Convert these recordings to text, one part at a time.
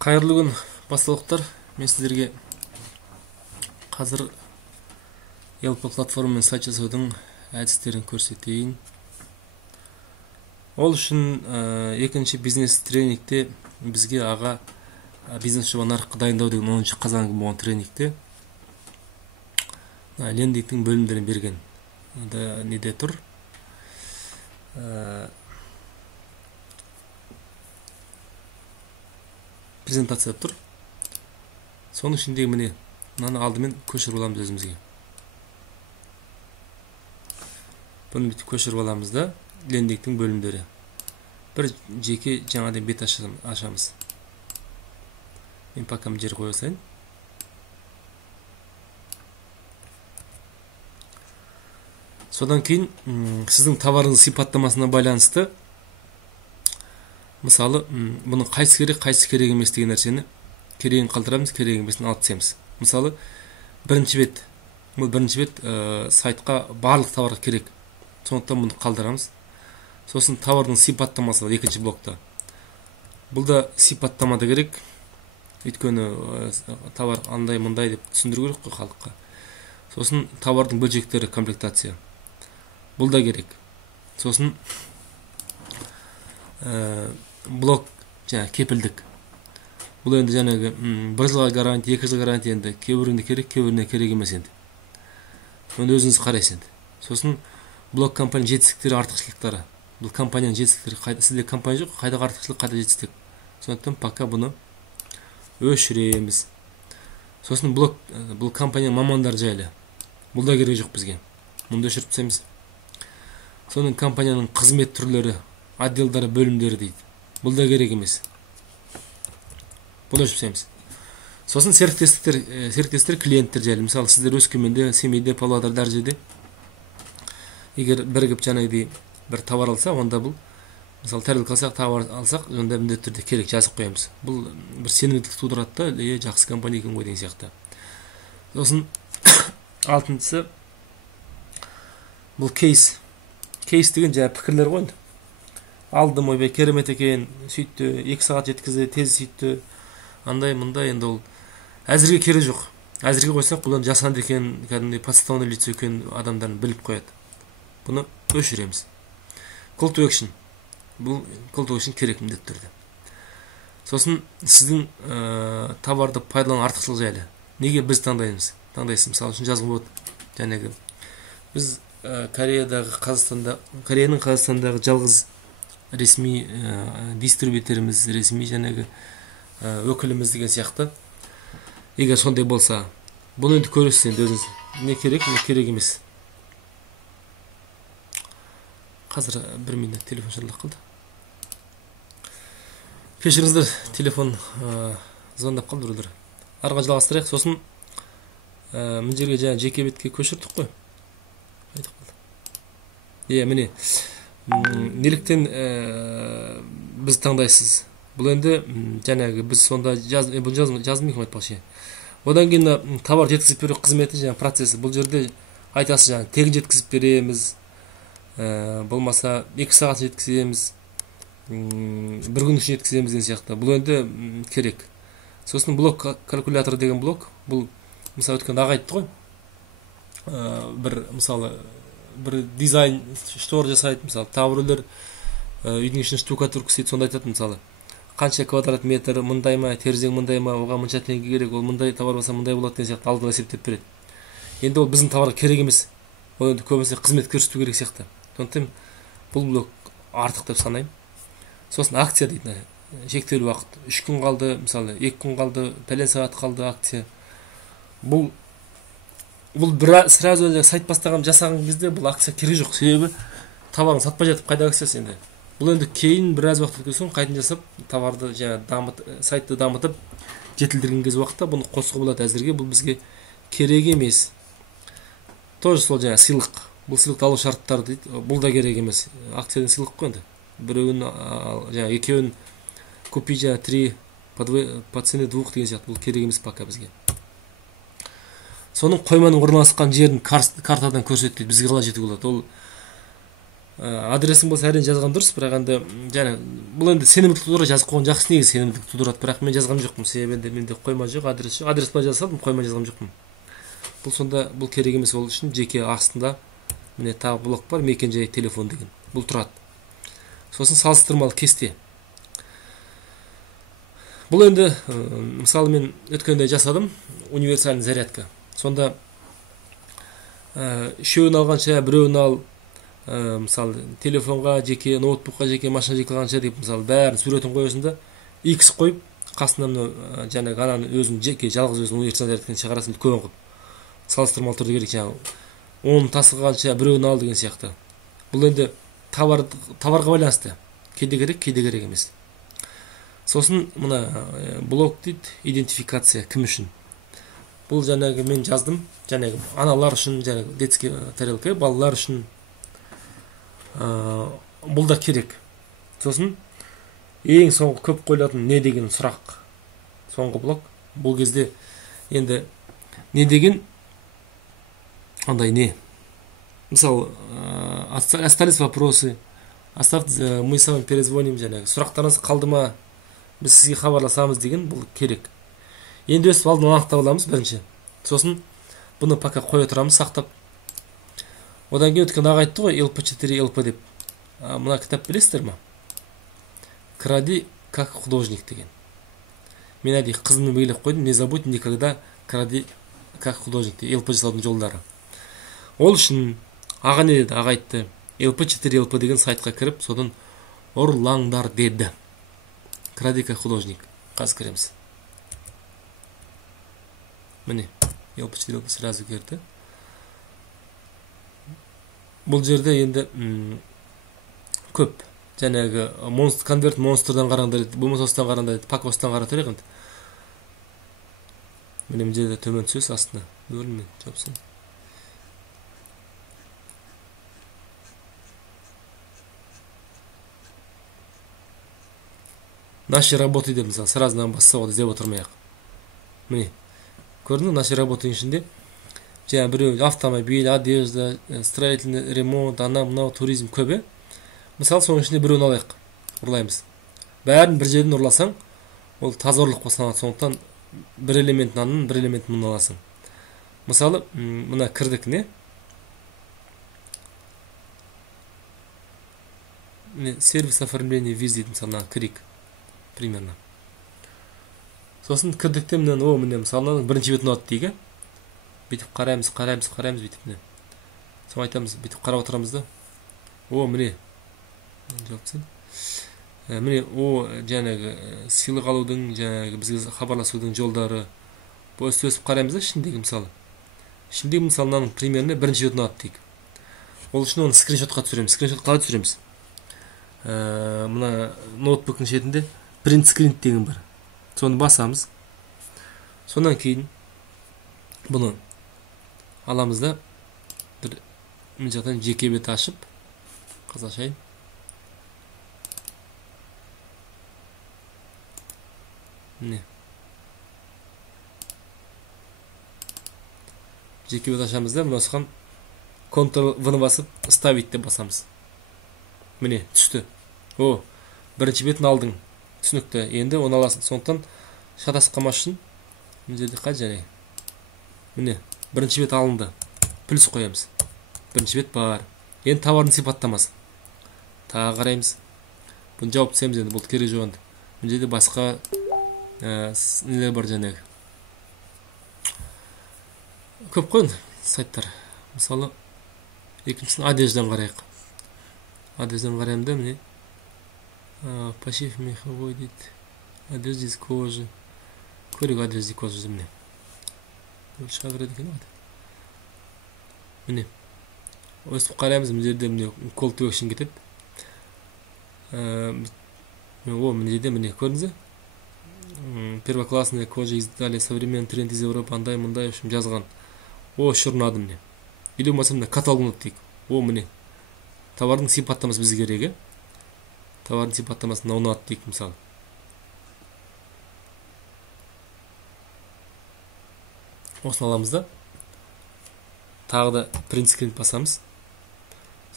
Кайырлуу күн басылыктар. Мен сиздерге азыр ELP платформамен сайт жасаудың әдістерін көрсетейін. Ол үшін екінші бизнес тренингте бізге аға бизнес жоба нарыққа дайындау деген 10 қазанғы болған тренингте лендингтің бөлімдерін берген. Неде тұр? Презентация тұр. Соның ішіндегі міне мынаны алдымен көшіріп аламыз өзімізге. Бұны көшіріп аламыз да лендингтің бөлімдері. Бір жеке жаңадан бет ашамыз. Мен пока жер қоя салайын. Содан кейін сіздің товарыңыз сипаттамасына байланысты мысалы бұны қайсы керек емес деген нәрсені керегін қалдырамыз, керек емесін алып тастаймыз. Мысалы бірінші бет сайтқа барлық товарға керек. Сондықтан бұны қалдырамыз. Сосын товардың сипаттамасы бар екінші блокта. Бұл да сипаттамада керек. Өйткені товар андай мындай деп түсіндіру керек қой халыққа. Сосын товардың бөлшектері комплектация. Бұл да керек. Сосын блок кепілдік. Бұл енді жаңағы 1 жылға гарантия, 2 жыл гарантия енді кейбіріне керек емес енді. Оны өзіңіз қарайсыз енді. Сосын блок компания жетістіктері, артықшылықтары. Бұл компанияның жетістіктері қайда, сізде компания жоқ, қайда артықшылық, қайда жетістік. Сондықтан пока бұны өшіреміз. Сосын блок бұл компания мамандар жайлы. Бұл да керек жоқ бізге. Мұнда өшіріп тастаймыз. Соның компанияның қызмет түрлері, отделдары, бөлімдері дейді. Бұл да керек емес. Бұны өшіріп тастаймыз. Сосын серіктестер, клиенттер жайлы. Мысалы, сіздер Өскеменде, Семейде, Павлодар, Даржеде егер бірігіп жаңағыдай бір товар алса, онда бұл мысалы тарелка алсақ, товар алсақ, онда міндетті түрде керек жазып қоямыз. Бұл бір сенімділік тудырады да, жақсы компания екен ғой деген сияқты. Сосын алтыншысы бұл кейс. Кейс деген жаңа пікірлер ғой. Алдым ойбай, керемет екен, сөйтті, 2 сағат жеткізді, тез сөйтті, андай мындай, енді ол әзірге керек жоқ. Әзірге қойсақ, бұдан жасанды екен, кәдімгідей подставный лицо екен адамдарын біліп қояды. Бұны өшіреміз. Call to action. Бұл call to action керек міндетті түрде. Сосын сіздің товарды пайдалану артықшылық жайлы. Неге біз таңдаймыз? Таңдайсыз, мысалы үшін жазғы болады. Жәнегі біз Кореяның Қазақстандағы жалғыз ресми дистрибьюторымыз, ресми жәнегі өкіліміз деген сияқты. Егер сондай болса, бұны енді көресіз енді өзіңіз. Не керек емес. Қазір 1 минут телефон шырылдап қалды. Кешіріңіздер, телефон звондап қалды біреулер. Арға жалғастырайық. Сосын мына жерге жаңа жеке бетке көшірдік қой. Айтып қалды. Міне. Неліктен біз таңдайсыз? Бұл енді жаңағы біз сонда жаздым айтпақшы. Одан кейін товар жеткізіп беру қызметі жаңа процесі. Бұл жерде айтасыз жаңа тегін жеткізіп береміз. Болмаса 2 сағат жеткіземіз, 1 күн үшін жеткіземіз деген сияқты. Бұл енді керек. Сосын блок калькулятор деген блок, бұл мысалы өткенде аға айтты ғой. Бір дизайн штор жасайды, мысалы таврлер, үйдің ішін штукатурка істейді, сонда айтады мысалы. Қанша квадрат метр, мындай ма, терезең мындай ма, оған мынша теңге керек, ол мындай товар болса мындай болады деген сияқты алдын есептеп береді. Енді ол біздің товарға керек емес. Ол енді көбінесе қызмет көрсету керек сияқты. Сондықтан бұл блок артық деп санаймын. Сосын акция дейді. Шектеулі уақыт. 3 күн қалды, мысалы 2 күн қалды, пәлен сағат қалды акция. Бұл сразу сайт жасаған кезде бұл акция керек жоқ. Себебі товарын сатпай жатып қайда акциясы енді. Бұл енді кейін біраз уақыт өткен соң қайтын жасап, товарды сайтты дамытып жетілдірген кез уақытта бұны қосуға болады. Әзірге бұл бізге керек емес. Тоже сол жаңа сыйлық. Бұл сыйлықты алу шарттары дейді. Бұл да керек емес. Акциядан сыйлық қой енді. Біреуін жаңа екеуін купи жаңа 3 по цене 2 деген сияқты. Бұл керек емес пока бізге. Соның қойманың орналасқан жерін картадан көрсетеді. Бізге қалай жетуге болады? Ол Адресин болса әрине жазған дұрыс, бірақ енді жаңа бұл енді сенімдік тудыра жазып қойған жақсы, негізі сенімдік тудырады, бірақ мен жазған жоқпын, себебі менде қойма жоқ, адрес жоқ. Адрес бар жазсам, қойма жазған жоқпын. Бұл сонда бұл керек емес, ол үшін жеке астында міне тағы блок бар, мекен жай телефон деген. Бұл тұрады. Сосын салыстырмалы кесте. Бұл енді мысалы мен өткенде жасадым универсальный зарядка. Сонда үшеуін алғанша біреуін ал, мысалы телефонға жеке, ноутбукқа жеке, машина жеке алғанша деп мысалы бәрін суретін қоясың да X қойып, қасына мына жаңағы ананы өзің жеке жалғыз өзің универсальный зарядканы шығарасың, үлкен қылып. Салыстырмалы түрде керек, жаңағы 10 тасылғанша біреуін ал деген сияқты. Бұл енді товарға байланысты. Кейде керек емес. Сосын мына блок дейді, идентификация кім үшін. Бұл жаңағы мен жаздым, жаңағы аналар үшін, жаңағы детский тарелка, балалар үшін. Бұл да керек. Сосын ең соңғы көп қойылатын не деген сұрақ. Соңғы блок. Бұл кезде енді не деген андай не. Мысалы, остались вопросы. Оставьте, мы с вами перезвоним, жаңағы сұрақтарыңыз қалды ма, біз сізге хабарласамыз деген бұл керек. Енді өстіп алдын анықтап аламыз бірінші. Сосын бұны пока қоя тұрамыз, сақтап. Одан кейін өткен аға айтты ғой, LP4, LP деп. Мына кітап білесіздер ма? Кради как художник деген. Мен әдейі қызымды белгілеп қойдым, не забудь никогда кради как художник деп, LP жасаудың жолдары. Ол үшін аға не деді? Аға айтты, LP4, LP деген сайтқа кіріп, содан ұрлаңдар деді. Кради как художник. Қазір кіреміз. Міне, LP4, LP сразу керді. Бұл жерде енді көп. Жаңағы конверт монстрдан қараңдар, болмаса осыдан қараңдар, пак осыдан қара тұрайық енді. Міне жерде төмен сөз астына. Көрінмен жапсын. Наши работы деп мысалы, сразынан бастауға іздеп отырмайық. Міне, көрдің, наши работаның ішінде жаңа біреу автомобиль, одежда, строительный ремонт, мынау туризм көбе. Мысалы, соның ішінде біреуін алайық, ұрлаймыз. Бәрін бір жерден ұрласаң, ол таза ұрлық саналады. Сондықтан бір элементін анын, бір элементін мұны аласың. Мысалы, мына кірдік не? Сервис оформления виз дейді, мысалы, крик. Примерно. Сосын кірдікте міне мысалы бірінші бетін алады дейгі. Бүйтіп қараймыз, бүйтіп міне. Соң айтамыз, бүйтіп қарап отырамыз да. Міне. Жауапсын. Міне, жаңағы сыйлық алудың, жаңағы бізге хабарласудың жолдары. Бұл өсіп қараймыз да, ішіндегі мысалы. Ішіндегі мысалы мынаның примеріне бірінші бетін алады дейік. Ол үшін оны скриншотқа түсіреміз. Скриншот қалай түсіреміз? Мына ноутбуктың шетінде print screen деген бар. Соны басамыз. Сонан кейін бұны аламыз да бір мына жақтан жеке бет ашып қазақшайын. Міне. Жеке бет ашамыз да мына осыған Ctrl-V-ны басып ставить деп басамыз. Міне, түсті. Бірінші бетін алдың. Түсінікті. Енді оны аласың. Сондықтан шатас қамаш үшін мына жерде қай және. Міне, бірінші бет алынды. Плюс қоямыз. Бірінші бет бар. Енді товардың сипаттамасы. Тағы қараймыз. Бұны жауып түсеміз енді, бұл керек жоқ енді. Мына жерде басқа нелер бар жаңағы. Көп қой сайттар. Мысалы, екіншісін одеждадан қарайық. Одеждадан қараймын да, міне. Пошив меховой дейді. Одежда из кожи. Көрік одежда из кожи міне. Шыға береді екен ғой. Міне. Өстіп қараймыз, мына жерде міне call to action кетеді. Міне жерде міне көрдіңіз? Первоклассная кожа издали современный тренд из Европы, андай мындай үшін жазған. Шұрнады міне. Или болмаса міне каталогын дейік. Міне. Товардың сипаттамасы бізге керек. Товардың сипаттамасына ұнады дейік мысалы. Осыны аламыз да. Тағы да print screen басамыз.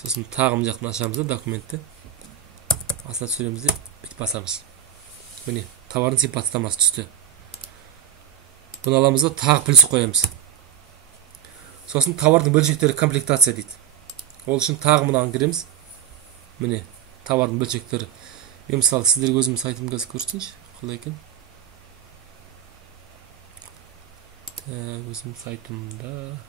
Сосын тағы мына жақтан ашамыз да документті. Астына түсіреміз де бүйтіп басамыз. Міне товардың сипаттамасы түсті. Бұны аламыз да тағы плюс қоямыз. Сосын товардың бөлшектері комплектация дейді. Ол үшін тағы мынаны кіреміз. Міне товардың бөлшектері. Мен мысалы сіздерге өзім сайтымды көрсетейінші, қалай екен. Өзім сайтымда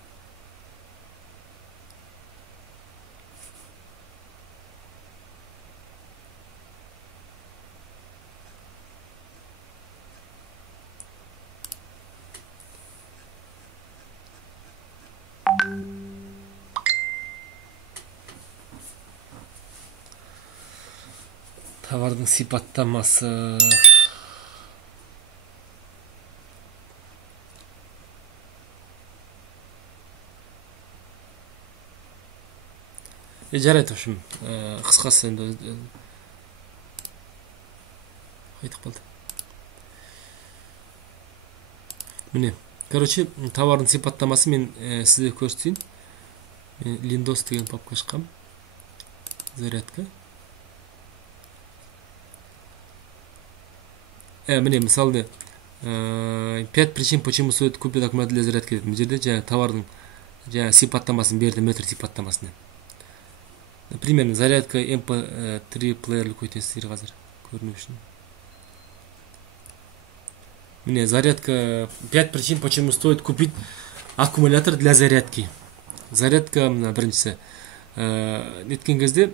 товардың сипаттамасы. Жарайды, в общем, қысқасы енді қайтып қалды. Міне, короче, товардың сипаттамасы мен сізге көрсетейін. Линдос деген папка ашқам. Зарядка. Міне, мысалы 5 причин, почему стоит купить аккумулятор для зарядки. Бұл жерде жаңа товардың сипаттамасын берді, метр сипаттамасына. Например, зарядка MP3 плеерлік өтесіздер қазір көріну үшін. Міне, зарядка 5 причин, почему стоит купить аккумулятор для зарядки. Зарядка, мына біріншісі. Неткен кезде,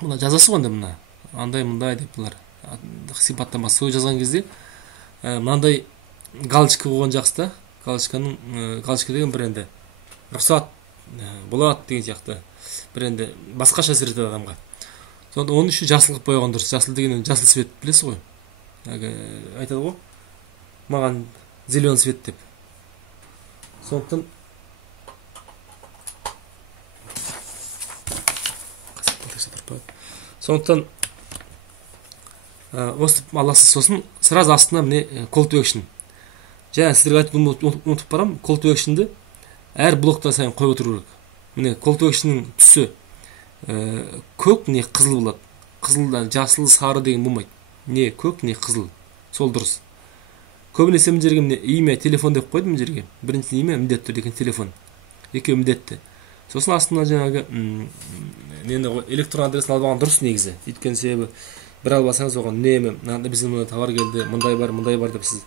мына жазасы қонда мына. Андай-мындай деп бұлар. Сипаттамасы жазған кезде, мынандай галочка қойған жақсы да. Галочка деген бір енді рұқсат болады деген сияқты. Бір енді басқаша әсер етеді адамға. Сонда оның үшін жасыл қылып қойған дұрыс. Жасыл деген жасыл свет білесіз ғой. Айтады ғой. Маған зеленый свет деп. Сондықтан осып аласыз. Сосын сразу астына міне call to action. Жаңа сіздерге айтып ұмытып барам. Call to action'ды әр блоктан сайын қойып отыру керек. Міне call to action'ның түсі көк не қызыл болады. Қызылдан жасыл, сары деген болмайды. Не көк, не қызыл. Сол дұрыс. Көбінесе мына жерге міне имя, телефон деп қойдым мына жерге. Бірінші имя міндетті, екінші телефон. Екеуі міндетті. Сосын астына жаңағы электрон адресін алып алған дұрыс негізі. Өйткені себебі бір алып алсаңыз оған үнемі біздің мына товар келді, мындай бар деп сіз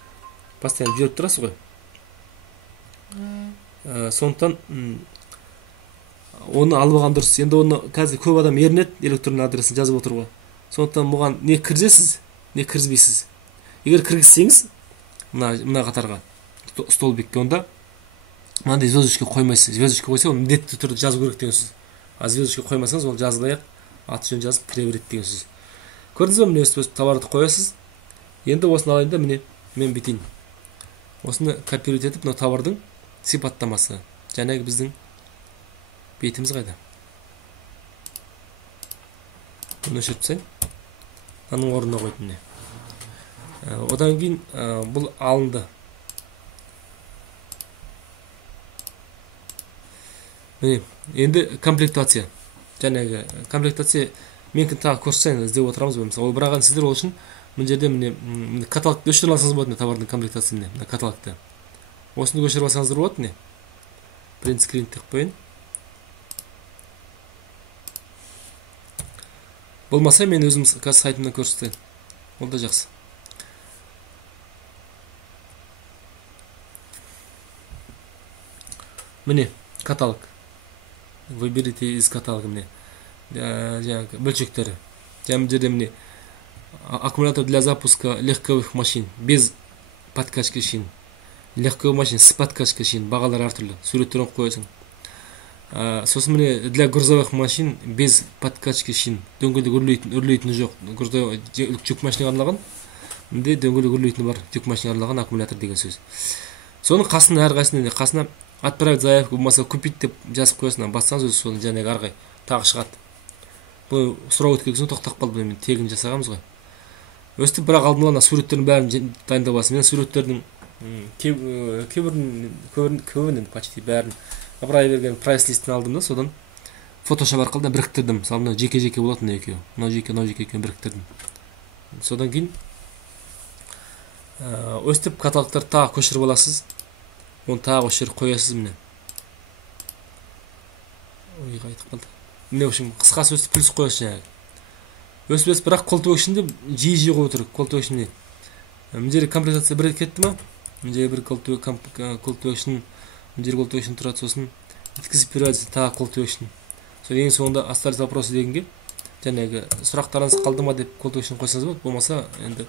постоянно жүріп тұрасыз ғой. Сондықтан оны алып алған дұрыс. Енді оны қазір көп адам ерінеді, электрон адресін жазып отыр ғой. Сондықтан бұған не кіргізесіз, не кіргізбейсіз. Егер кіргізсеңіз мына қатарға столбикке, онда мынандай звездочка қоймайсыз. Звездочка қойса, ол міндетті түрде жазу керек деген сөз. А звездочка қоймасаңыз, ол жазылайық, аты жөнін жазып кіре береді деген сөз. Көрдіңіз бе, міне өстіп товарды қоясыз. Енді осыны алайын да, міне мен бүйтейін. Осыны копировать етіп, мына товардың сипаттамасы. Жаңағы біздің бетіміз қайда? Бұны өшіртсең, аның орнына қойдым міне. Одан кейін бұл алынды. Міне, енді комплектация. Жаңағы комплектация менкін тағы көрсетсең іздеп отырамыз ба? Мысалы, бірақ сіздер ол үшін мына жерде міне каталогты өшіріп алсаңыз болады, міне товардың комплектациясы міне каталогты. Осыны өшіріп алсаңыздар болады, міне. Print screen тек қойын. Болмаса мен өзім қазір сайтымдан көрсетейін. Ол да жақсы. Міне каталог. Выберите из каталога міне. Жаңағы бөлшектері. Жаңағы жерде міне аккумулятор для запуска легковых машин без подкачки шин. Легковый машин с подкачкой шин. Бағалар әртүрлі. Суреттерін қоясың. Сосын міне для грузовых машин без подкачки шин. Дөңгелек үрлейтіні жоқ. Жүк машинаға арналған. Мінде дөңгелек үрлейтіні бар. Жүк машинаға арналған аккумулятор деген сөз. Соның қасына қасына отправить заявку, болмаса купить деп жазып қоясың. Бассаңыз өзі соны жаңағы арғай тағы шығады. Бұл сұрау өткізген тоқтап қалды. Мен тегін жасағамыз ғой. Өстіп бірақ алдын ала суреттердің бәрін дайындап аласың. Мен суреттердің көбінен почти бәрін ыбырай берген прайс листін алдым да, содан Photoshop аркылуу да бириктирдим. Мисалы мына жеке болот экөө. Мына жеке экөөнү бириктирдим. Содан кийин өстүп каталогдорду так көчүрүп аласыз. Onu так ошол жерге коесуз мына. Ой, кайтып калды. Мына ошо кыскасы өстүп плюс коесуз жаңы. Өсүп бирок call to action'ды жиі коюп туруп, call to action'ды. Мына жерге комплектация бир кетти ма? Мына жерге бир call to action, мына жерге call to action турат, сосын иткизип беребиз так call to action. Содан эң соңунда остались вопросы дегенге жанагы сурактарыңыз калдымы деп call to action койсоңуз болот. Болмаса энди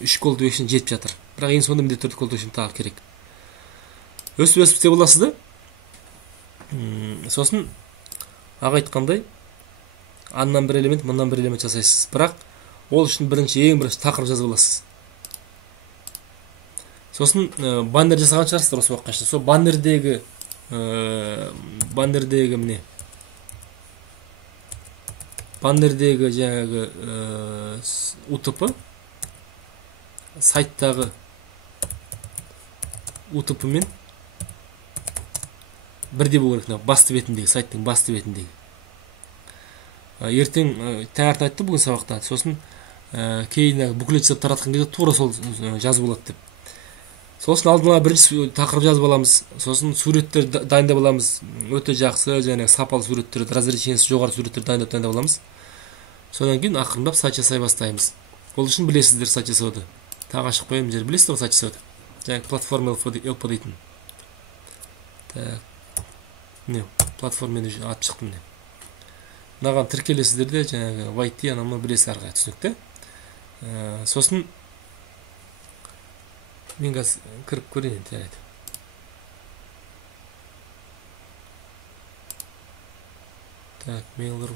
3 call to action жетип жатыр. Бирок эң соңунда мындетті түрдө call to action так керек. Өсүп деп аласыз да. Сосын ага айткандай андан бир элемент, мындан бир элемент жасайсыз. Бирок ол үчүн эң биринчи такырып жазып аласыз. Сосын баннер жасаган чыгарсыздар осы убакка чейин. Сол баннердеги эмне? Баннердеги жанагы UTP сайттагы UTP мен бирдей болу керек. Басты бетиндеги, сайттын басты бетиндеги. Эртең таңертең айтты бүгүн сабакта. Сосын кейин буклет жасап тараткан кезде туура сол жазып болот деп. Сосын алдына биринчи такырып жазып аламыз. Сосын сүрөттөр дайындап аламыз. Өтө жакшы жана сапалуу сүрөттөр, разрешениеси жогору сүрөттөр дайындап аламыз. Содан кийин акырындап сайт жасай баштайбыз. Бул үчүн билесиздер сайт жасооду. Так ачык коем, жер билесиздер сайт жасооду. Жана платформа LP дейтин. Так. Не, платформаны ачып чыктым мен. Мынага тиркелесиздер де жанагы YT анамы билесиздер аркы түшүнүктө. Сосын мен газ кирип көрөйүн жарайт. Так, Mail.ru.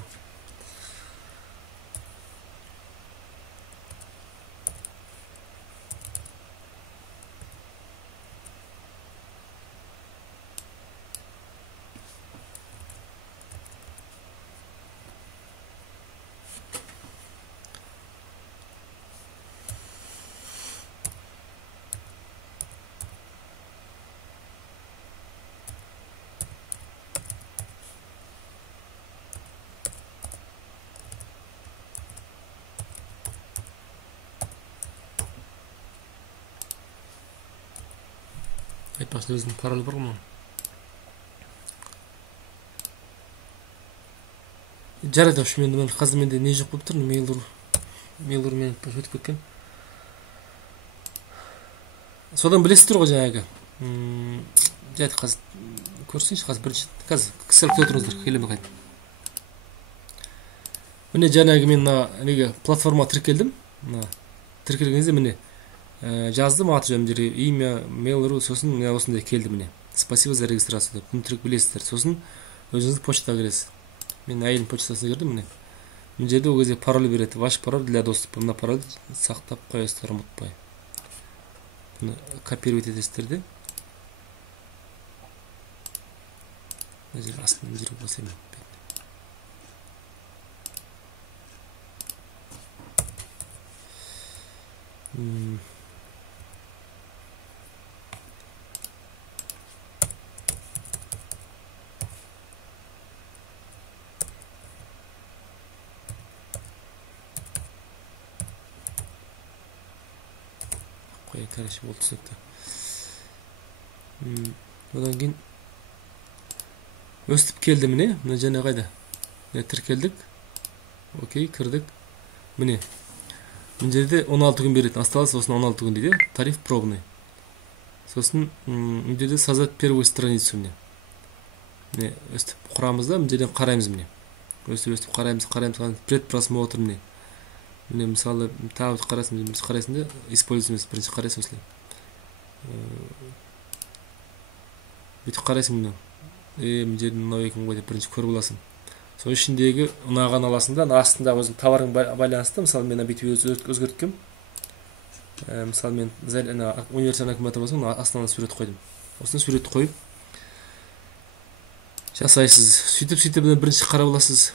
Айтпақшы өзінің паролі бар ғой. Жарайды, мен қазір менде не жоқ болып тұр, Mail.ru мен өтіп кеткен. Содан білесіздер ғой жаңағы. Жайды қазір көрсеңші, қазір бірінші қазір кісілікте отырыңыздар, келемін қайда. Міне жаңағы мен неге платформа тіркелдім. Тіркелген кезде міне жаздым аты жөнім жерге, имя, Mail.ru, сосын осындай келді міне. Спасибо за регистрацию деп. Бұны білесіздер. Сосын өзіңізді почтаға кіресіз. Мен әйелдің почтасына кірдім міне. Мына жерде ол кезде пароль береді. Ваш пароль для доступа. Мына парольді сақтап қоясыздар, ұмытпай. Бұны копировать етесіздер де. Мына жер астына жүріп басайын. Короче, болды түсінікті. Одан кейін өстіп келді міне. Мына және қайда? Тіркелдік. Окей, кірдік. Міне. Мына жерде 16 күн береді. Осталось сосын 16 күн дейді. Тариф пробный. Сосын мына жерде создать первую страницу міне. Міне өстіп құрамыз да. Мына жерден қараймыз міне. Өстіп қараймыз. Предпросмотр міне. Міне мысалы тағы қарайсың да используеміз бірінші қарайсың осылай. Бүйтіп қарайсың міне. Мына жерден мынау екен ғой деп бірінші көріп аласың. Сол ішіндегі ұнаған аласың да, астында өзің товарың байланысты. Мысалы мен бүйтіп өзгерткем. Мысалы мен универсал аккумулятор болсам, астынан сурет қойдым. Осыны суретті қойып жасайсыз. Сөйтіп бірінші қарап аласыз.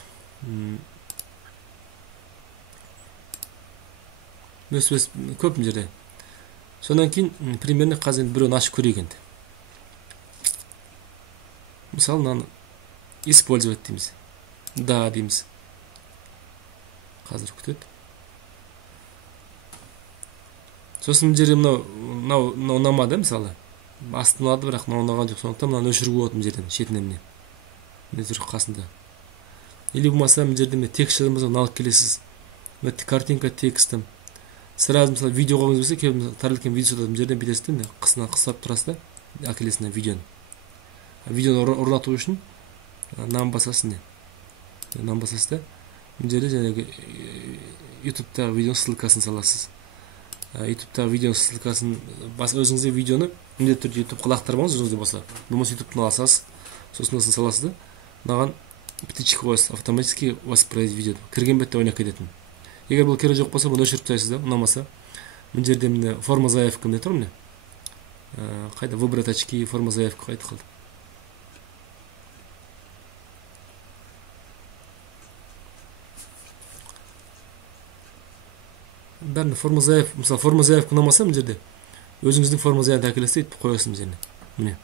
Көп мына жерде. Содан кейін примерно қазір біреуін ашып көрейік енді. Мысалы мынаны использовать дейміз. да дейміз. Қазір күтеді. Сосын жерде мынау ұнамады, мысалы. Астын алады, бірақ мынау ұнаған жоқ. Сондықтан мынаны өшіруге болады жерден, шетінен міне. Міне тұр қасында. Или болмаса мына жерде текст жазамыз, оны алып келесіз. Картинка текстім. Сразу мысалы видео қойғыңыз келсе, келіп тарелкен видео сатады, жерден бүйтесіз де, қысынан қысап тұрасыз да, әкелесіз видеоны. Видеоны орнату үшін мынаны басасыз не. Мынаны басасыз да, мына жерде жаңағы YouTube-тағы видеоның ссылкасын саласыз. YouTube-тағы видеоның ссылкасын өзіңізде видеоны міндетті түрде YouTube-қа лақтырмаңыз, өзіңізде болса. Болмаса YouTube-тан аласыз, сосын осын саласыз да, мынаған птичка қойасыз, автоматически воспроизводить видеоды. Кірген бетте ойнап кететін. Егер бұл керек жоқ болса, бұны өшіріп тастайсыз да, ұнамаса. Мына жерде міне форма заявка міне тұр міне. Қайда выбрать очки, форма заявка қайда қалды. Бәріне форма заявка, мысалы форма заявка ұнамаса мына жерде өзіңіздің форма заявканы әкелесіз етіп қоясыз мына жеріне. Міне.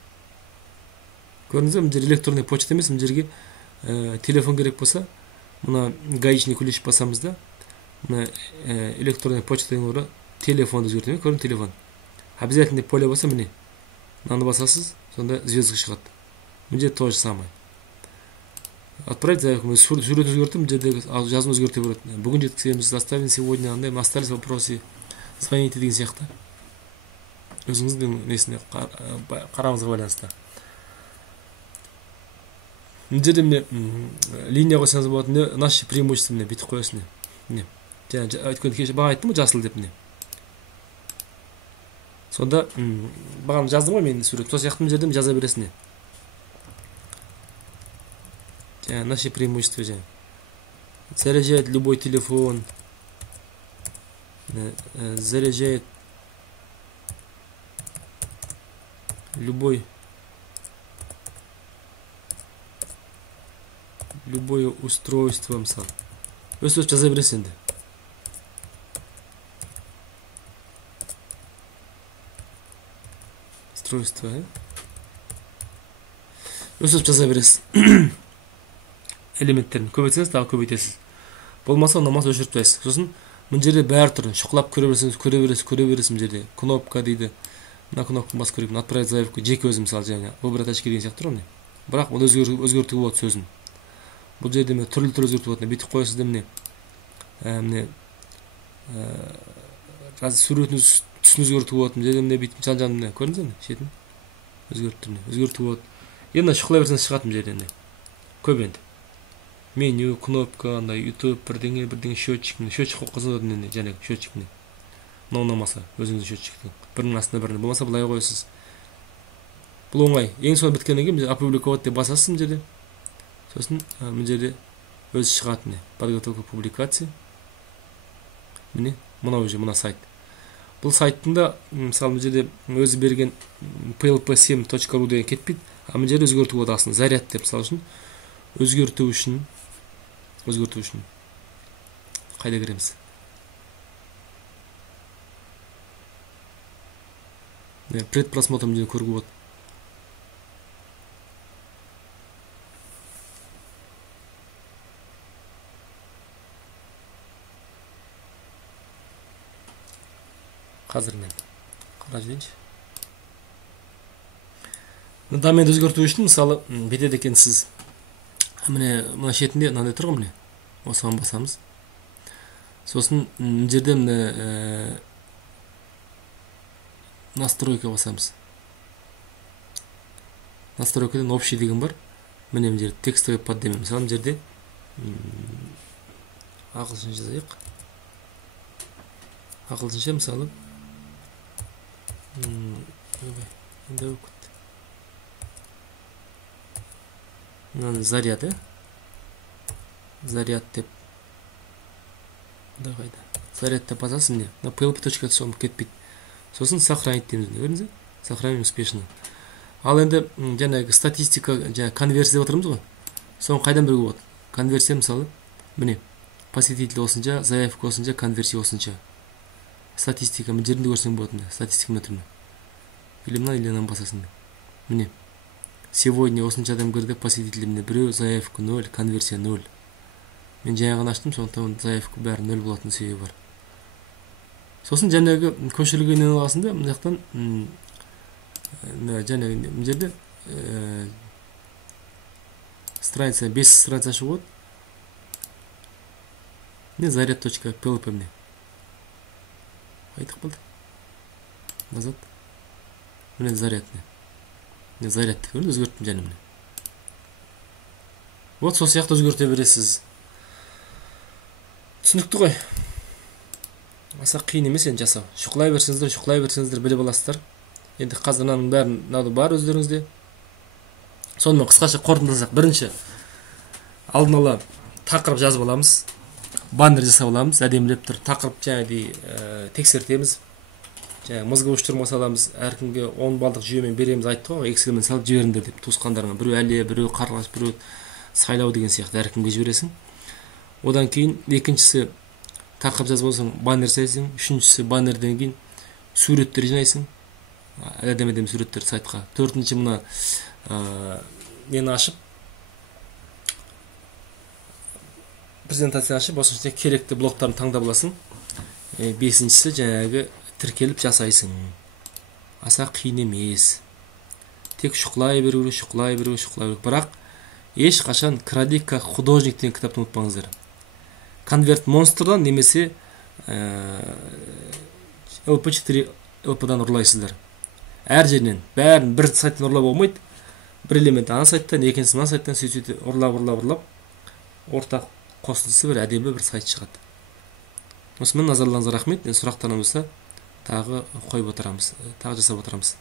Көрдіңіз бе, мына жерде электронный почта емес, мына жерге телефон керек болса, мына гаечный ключ басамыз да, мына электронный почтаның орнына телефонды өзгертеміз, көрдіңіз телефон. Обязательно поле болса міне. Мынаны басасыз, сонда звездка шығады. Мына жерде то же самое. Отправить заявку, суретін өзгертіп, мына жерде жазым өзгерте береді. Бүгін жеткіземіз, доставим сегодня, андай остались вопросы, звоните деген сияқты. Өзіңіздің несіне қараңызға байланысты. Мына жерде міне линия қойсаңыз болады, наши преимущества міне бүйтіп қоясыз міне. Өйткені баға айттым ғой, жасыл деп міне. Сонда бағаны жаздым ғой мен сурет. Сол сияқты мына жерде жаза бересіз. Наши преимущества. Заряжает любой телефон. Заряжает любое устройство. Өз жаза бересіз енді. Устройство. Өз жаза бересіз. Элементтерін көбейтсеңіз, тағы көбейтесіз. Болмаса ұнамаса өшіріп тастайсыз. Сосын мына жерде бәрі тұр. Шұқылап көре бересіз мына жерде. Кнопка дейді. Мына кнопканы басып көрейік. Отправить заявку. Жеке өзім мысалы жаңа. Выбрать очки деген сияқты тұр ғой. Бірақ оны өзгертуге болады сөзін. Бұл жерде мен түрлі өзгертуге болады. Бүйтіп қоясыз да міне. Міне суретіңіз түсін өзгертуге болады. Мына жерде міне бүйтіп жан-жан міне көрдіңіз бе? Шетін өзгертуге болады. Енді шұқылай берсеңіз шығады мына жерде. Көп енді. Меню, кнопка, YouTube, бірдеңе счетчик. Счетчик қойғызады жаңағы счетчик. Мынау ұнамаса, өзіңіздің счетчиктің. Бірінің астына біріне. Болмаса былай қойасыз. Бұл оңай. Ең соңы біткеннен кейін опубликовать деп басасыз мына жерде. Сосын мына жерде өзі шығады. Подготовка публикации. Міне, мына сайт. Бұл сайттың да, мысалы мына жерде өзі берген plp7.ru деген кетпейді. Мына жерде өзгертуге болады аслында. Заряд деп мысалы үшін. Өзгерту үшін қайда кіреміз? Предпросмотрым деген көруге болады. Қазір мен қарап жүрейінші. Доменді өзгерту үшін мысалы бүйтеді екенсіз. Мына шетінде мынандай тұр ғой міне. Осыған басамыз. Сосын мына жерде міне настройка басамыз. Настройкадан общий деген бар. Міне мына жерде текстовый поддеме. Мысалы мына жерде ағылшынша жазайық. Ағылшынша мысалы заряд, заряд деп заряд деп басасың не? На plp.com соғып кетпейді. Сосын сохранить дейміз. Көрдіңіз бе? Сохраним успешно. Ал енді жаңағы статистика, конверсия деп отырмыз ғой. Соны қайдан білуге болады? Конверсия мысалы, міне, посетитель осынша, заявка осынша, конверсия осынша. Статистика, мына жерінде көрсең болады. Статистика метріне. Или мынаны басасың. Міне. Сегодня осынша адам кірді, посетитель міне біреу, заявка 0, конверсия 0. Мен жаңа ғана аштым, сондықтан заявка бәрі 0 болатын себебі бар. Сосын жаңағы көшірілгеннен алғасында мына жақтан жаңағы мына жерде страница 5 страница ашып болады. Не заряд.plp мне. Айтып қалды. Назад. Міне заряд. Не заряд. Өзгерттім және міне. Вот сол сияқты өзгерте бересіз. Түсінікті ғой. Аса қиын емес енді жасау. Шұқылай берсеңіздер біліп аласыздар. Енді қазір мынаның бәрін бар өздеріңізде. Сонымен қысқаша қорытындыласақ, бірінші алдын ала тақырып жазып аламыз. Баннер жасап аламыз, әдемілеп тұр. Тақырып жаңағыдай тексертеміз. Жаңағы мозговой штурм саламыз. Әркімге 10 балдық жүйемен береміз, айттық ғой, Excel-мен салып жіберіңдер деп туысқандарыңа. Біреу әлия, біреу қарлығаш, біреу сайлау деген сияқты әркімге жібересің. Одан кейін екіншісі тақырып жазып алсаң, баннер жасайсың. Үшіншісі баннерден кейін суреттер жинайсың. Әдемі суреттер сайтқа. Төртінші мына нені ашып, презентация ашып, осынша керекті блоктарын таңдап аласың. Бесіншісі жаңағы тіркеліп жасайсың. Аса қиын емес. Тек шұқылай беру керек. Бірақ ешқашан «Кради как художник» деген кітапты ұмытпаңыздар. Конверт монстрдан немесе LP4 LP-дан ұрлайсыздар. Әр жерінен, бәрін бір сайттан ұрлап болмайды. Бір элемент ана сайттан, екіншісі мына сайттан сөйтіп ұрлап, ортақ қосындысы бір әдемі бір сайт шығады. Осымен назарларыңызға рахмет. Сұрақтарыңыз болса тағы қойып отырамыз, тағы жасап отырамыз.